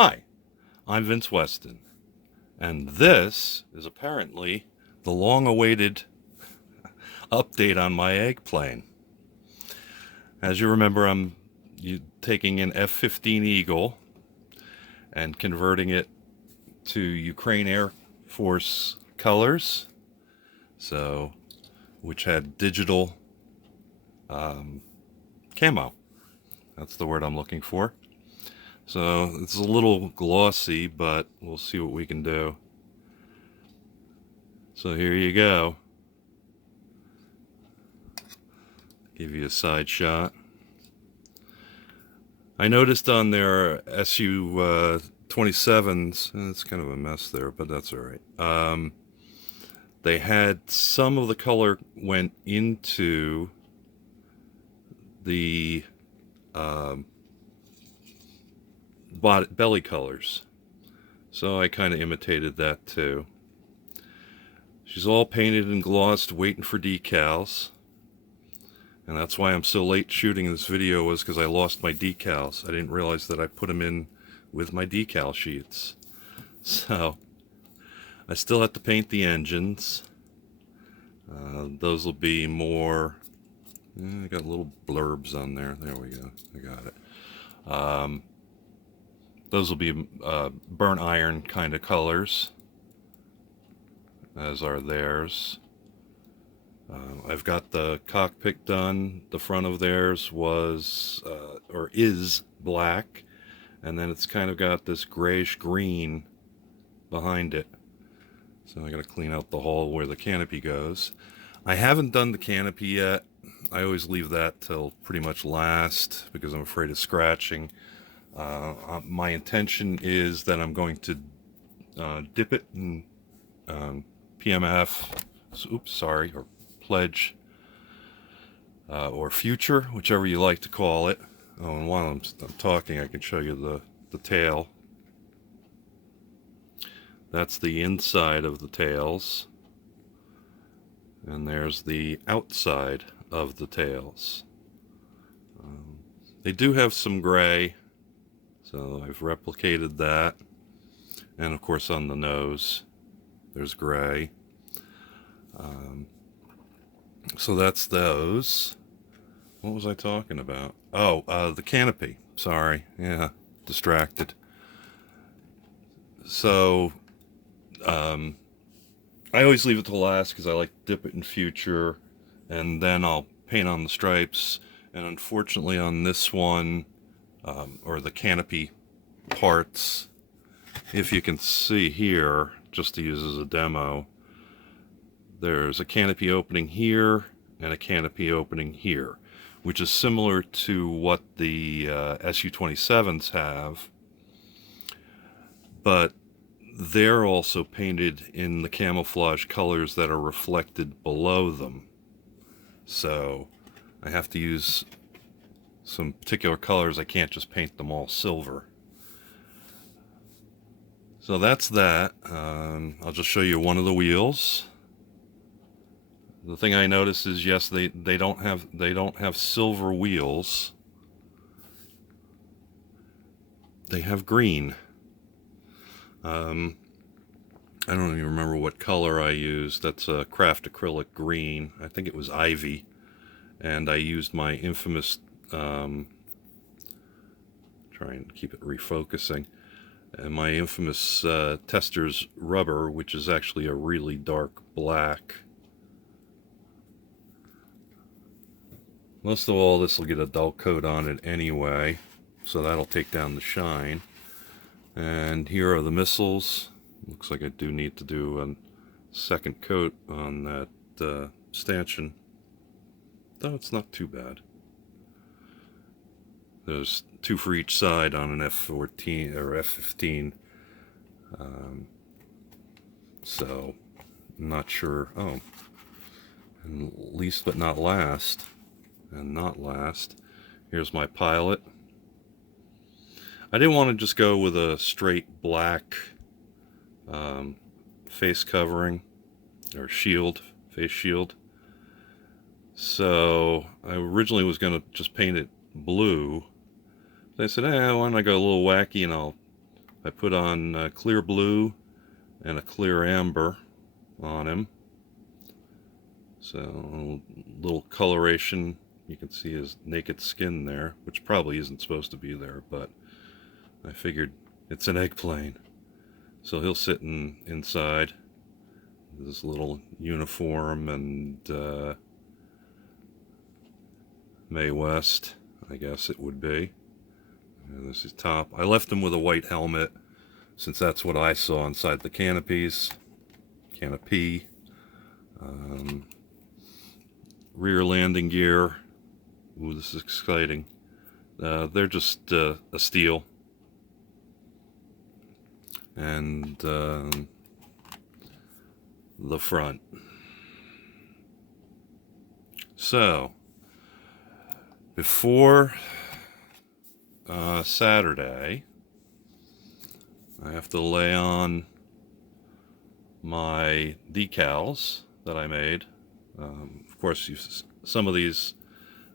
Hi, I'm Vince Weston, and this is apparently the long-awaited update on my egg plane. As you remember, I'm taking an F-15 Eagle and converting it to Ukraine Air Force colors, so which had digital camo. That's the word I'm looking for. So it's a little glossy, but we'll see what we can do. So here you go. Give you a side shot. I noticed on their SU 27s, it's kind of a mess there, but that's all right. They had some of the color went into the belly colors, so I kind of imitated that too. She's all painted and glossed, waiting for decals. And that's why I'm so late shooting this video, was because I lost my decals. I didn't realize that I put them in with my decal sheets. So I still have to paint the engines. Those will be more, I got little blurbs on there. There we go. I got it. Those will be burnt iron kind of colors, as are theirs. I've got the cockpit done. The front of theirs was, or is, black, and then it's kind of got this grayish green behind it. So I gotta clean out the hole where the canopy goes. I haven't done the canopy yet. I always leave that till pretty much last because I'm afraid of scratching. My intention is that I'm going to dip it in PMF, or Pledge, or Future, whichever you like to call it. Oh, and while I'm talking, I can show you the tail. That's the inside of the tails, and there's the outside of the tails. They do have some gray, so I've replicated that, and of course on the nose there's gray. So that's those. What was I talking about? Oh, the canopy. Sorry. Yeah, distracted. So, I always leave it to last because I like to dip it in Future, and then I'll paint on the stripes. And unfortunately on this one, or the canopy parts, if you can see here, just to use as a demo, there's a canopy opening here and a canopy opening here, which is similar to what the SU-27s have, but they're also painted in the camouflage colors that are reflected below them. So I have to use some particular colors. I can't just paint them all silver. So that's that. I'll just show you one of the wheels. The thing I noticed is, yes, they don't have silver wheels. They have green. I don't even remember what color I used. That's a craft acrylic green. I think it was Ivy, and I used my infamous try and keep it refocusing, and my infamous Testors rubber, which is actually a really dark black. Most of all, this will get a dull coat on it anyway, so that'll take down the shine. And here are the missiles. Looks like I do need to do a second coat on that stanchion, though it's not too bad. There's two for each side on an F-14 or F-15. So I'm not sure. Oh, and least but not last, here's my pilot. I didn't want to just go with a straight black face covering or shield, face shield. So I originally was going to just paint it blue. But I said, why don't I go a little wacky, and I'll I put on clear blue and a clear amber on him. So a little coloration. You can see his naked skin there, which probably isn't supposed to be there, but I figured it's an egg plane. So he'll sit inside this little uniform and Mae West, I guess it would be. And this is top. I left him with a white helmet since that's what I saw inside the canopies. Canopy. Rear landing gear. Ooh, this is exciting. They're just a steel. And the front. So, before Saturday, I have to lay on my decals that I made. Of course, some of these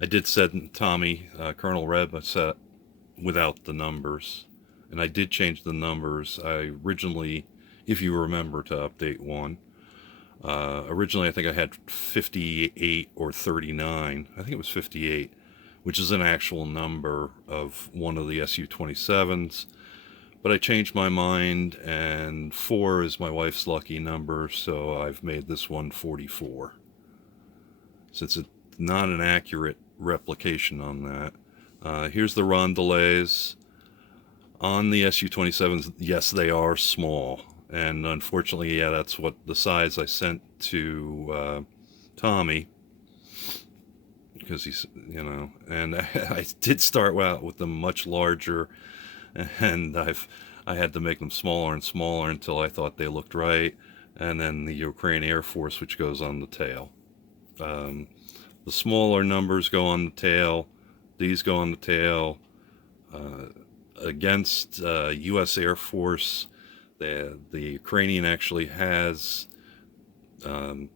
I did send Tommy, Colonel Reb, a set without the numbers. And I did change the numbers. I originally, if you remember to update one, originally I think I had 58 or 39. I think it was 58, which is an actual number of one of the Su-27s. But I changed my mind, and 4 is my wife's lucky number, so I've made this one 44. Since it's not an accurate replication on that. Here's the rondelets. On the Su-27s, yes, they are small. And unfortunately, yeah, that's what the size I sent to Tommy. Because he's, you know, and I did start out with them much larger. And I had to make them smaller and smaller until I thought they looked right. And then the Ukraine Air Force, which goes on the tail. The smaller numbers go on the tail. These go on the tail. Against U.S. Air Force, the Ukrainian actually has 2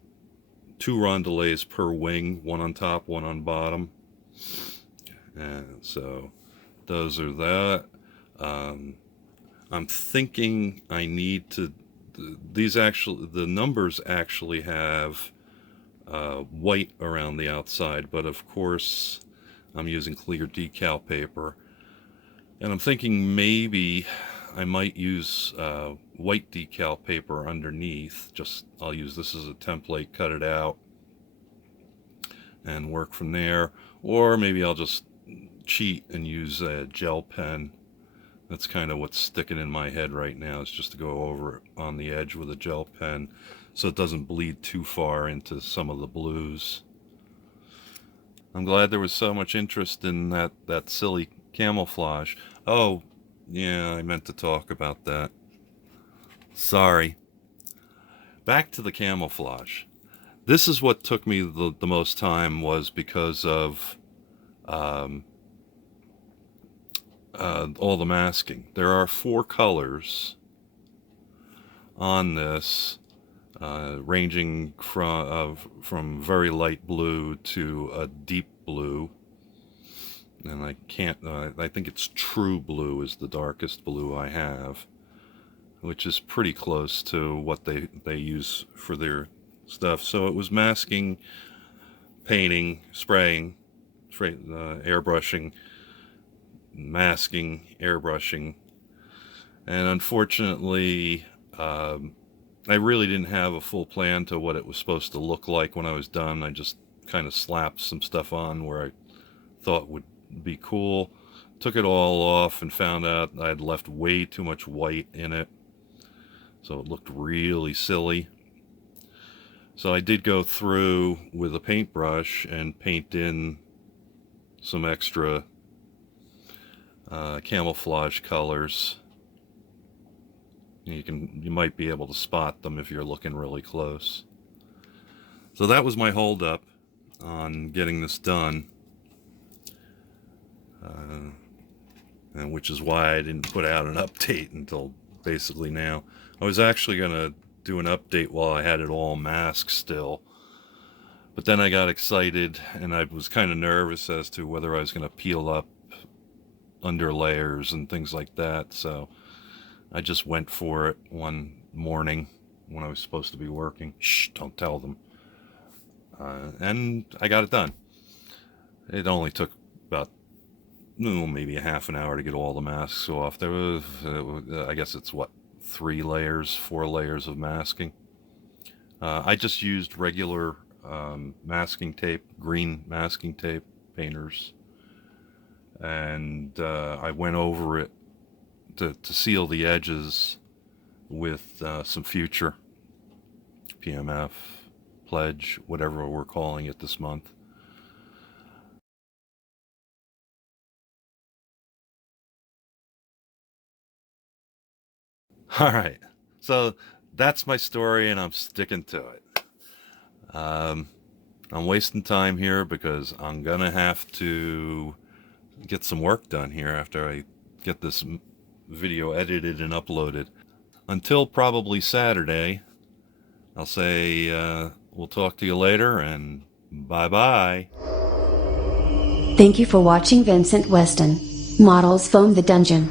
rondelets per wing, one on top, one on bottom. And so those are that. I'm thinking I need to. The numbers actually have white around the outside, but of course I'm using clear decal paper. And I'm thinking maybe I might use white decal paper underneath. I'll use this as a template, cut it out, and work from there. Or maybe I'll just cheat and use a gel pen. That's kind of what's sticking in my head right now, is just to go over it on the edge with a gel pen so it doesn't bleed too far into some of the blues. I'm glad there was so much interest in that silly camouflage. Oh, yeah, I meant to talk about that. Sorry. Back to the camouflage. This is what took me the most time, was because of all the masking. There are 4 colors on this, ranging from very light blue to a deep blue. And I can't, I think it's true blue is the darkest blue I have, which is pretty close to what they use for their stuff. So it was masking, painting, spraying, airbrushing, masking, airbrushing. And unfortunately, I really didn't have a full plan to what it was supposed to look like when I was done. I just kind of slapped some stuff on where I thought would be cool, took it all off, and found out I had left way too much white in it, so it looked really silly. So I did go through with a paintbrush and paint in some extra camouflage colors. You might be able to spot them if you're looking really close. So that was my hold up on getting this done. And which is why I didn't put out an update until basically now. I was actually going to do an update while I had it all masked still. But then I got excited, and I was kind of nervous as to whether I was going to peel up under layers and things like that. So I just went for it one morning when I was supposed to be working. Shh, don't tell them. And I got it done. It only took about maybe a half an hour to get all the masks off. There was, I guess it's what, 4 layers of masking. I just used regular masking tape, green masking tape, painters, and I went over it to seal the edges with some Future, PMF, Pledge, whatever we're calling it this month. All right, so that's my story, and I'm sticking to it. I'm wasting time here because I'm gonna have to get some work done here after I get this video edited and uploaded. Until probably Saturday, I'll say we'll talk to you later, and bye-bye. Thank you for watching Vincent Weston, Models Foam the Dungeon.